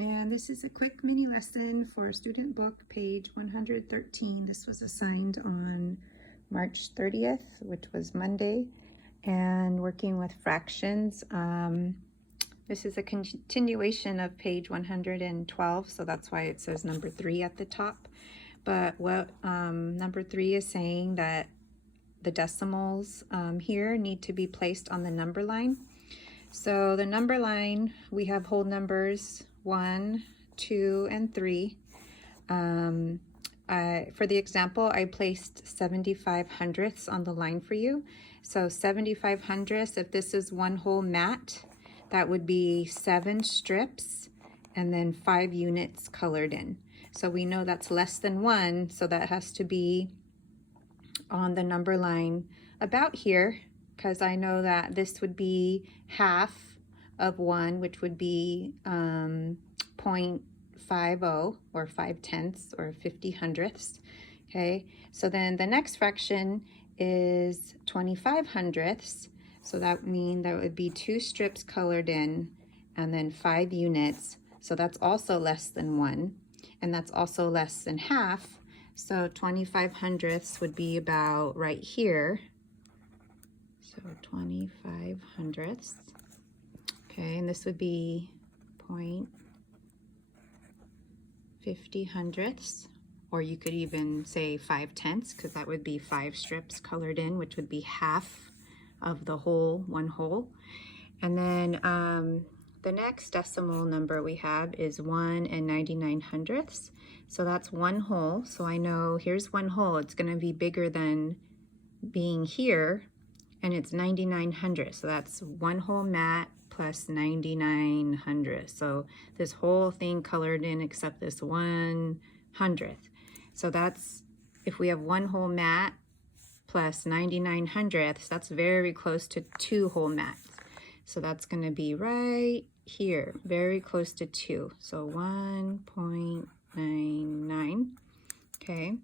And this is a quick mini lesson for student book page 113. This was assigned on March 30th, which was Monday, and working with fractions. This is a continuation of page 112, so that's why it says number 3 at the top. But what number 3 is saying that the decimals here need to be placed on the number line. So the number line, we have whole numbers 1, 2, and 3. For the example, I placed 75 hundredths on the line for you. So 75 hundredths, if this is one whole mat, that would be 7 strips and then 5 units colored in. So we know that's less than 1, so that has to be on the number line about here, because I know that this would be half of 1, which would be 0.50 or 5/10 or 50 hundredths. Okay, so then the next fraction is 25 hundredths. So that means that would be 2 strips colored in and then 5 units. So that's also less than 1, and that's also less than half. So 25 hundredths would be about right here. So 25 hundredths. Okay, and this would be 0.50 hundredths, or you could even say 5/10, because that would be 5 strips colored in, which would be half of the whole, one whole. And then the next decimal number we have is 1 and 99 hundredths. So that's one whole. So I know here's one whole. It's going to be bigger than being here, and it's 99 hundredths. So that's one whole mat plus 99 hundredths. So this whole thing colored in except this 1/100th. So that's, if we have one whole mat plus 99 hundredths, that's very close to 2 whole mats. So that's going to be right here, very close to 2. So 1.99. Okay.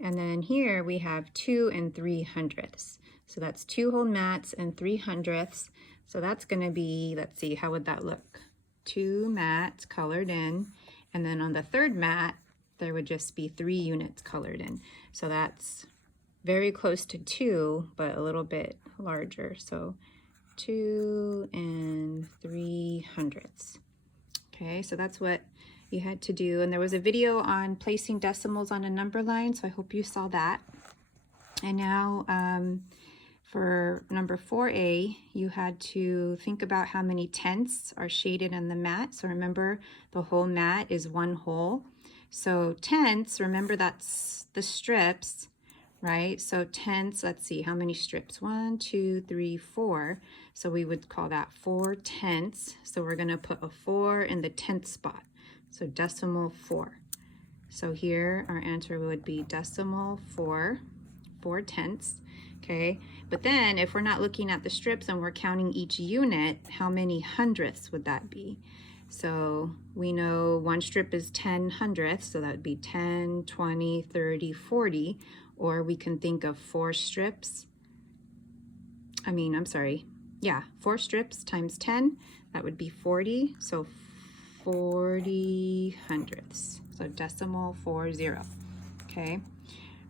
And then here we have 2 and 3 hundredths. So that's 2 whole mats and 3 hundredths. So that's going to be, let's see, how would that look? 2 mats colored in, and then on the third mat, there would just be 3 units colored in. So that's very close to 2, but a little bit larger. So 2 and 3 hundredths. Okay, so that's what you had to do. And there was a video on placing decimals on a number line, so I hope you saw that. And now for number 4A, you had to think about how many tenths are shaded on the mat. So remember, the whole mat is one whole. So tenths, remember that's the strips, right? So tenths, let's see, how many strips? 1, 2, 3, 4. So we would call that 4/10. So we're going to put a 4 in the 10th spot. So decimal 4. So here our answer would be decimal 4, 4/10. Okay, but then if we're not looking at the strips and we're counting each unit, how many hundredths would that be? So we know one strip is 10 hundredths, so that would be 10, 20, 30, 40, or we can think of 4 strips. I'm sorry. Yeah, 4 strips times 10, that would be 40, so 40 hundredths. So decimal 40. Okay.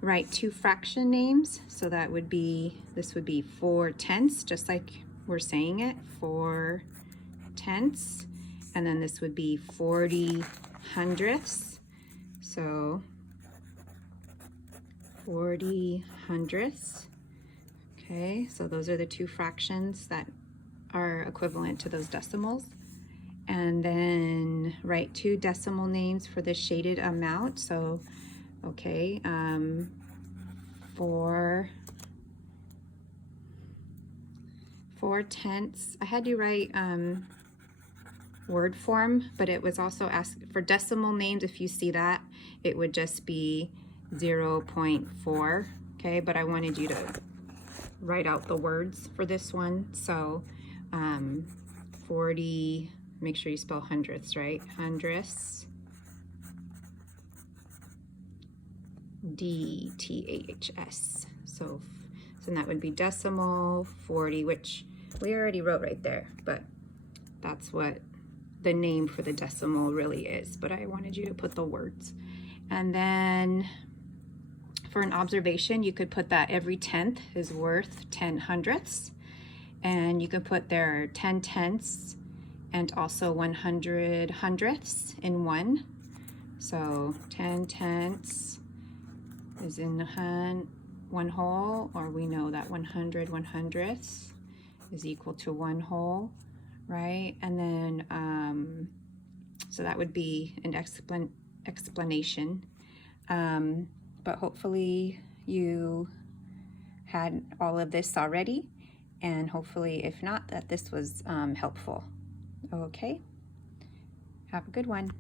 Write 2 fraction names, so that would be, this would be 4/10, just like we're saying it, 4/10, and then this would be 40 hundredths, so 40 hundredths. Okay, so those are the 2 fractions that are equivalent to those decimals. And then write 2 decimal names for the shaded amount. So okay, 4/10. I had to write word form, but it was also asked for decimal names. If you see that, it would just be 0.4. Okay, but I wanted you to write out the words for this one. So 40, make sure you spell hundredths, right? Hundredths. DTHS. So that would be decimal 40, which we already wrote right there, but that's what the name for the decimal really is, but I wanted you to put the words. And then for an observation, you could put that every tenth is worth 10 hundredths. And you can put there 10 tenths and also 100 hundredths in one. So 10 tenths is in one whole, or we know that 100 100ths is equal to one whole, right? And then, so that would be an explanation. But hopefully you had all of this already, and hopefully, if not, that this was helpful. Okay, have a good one.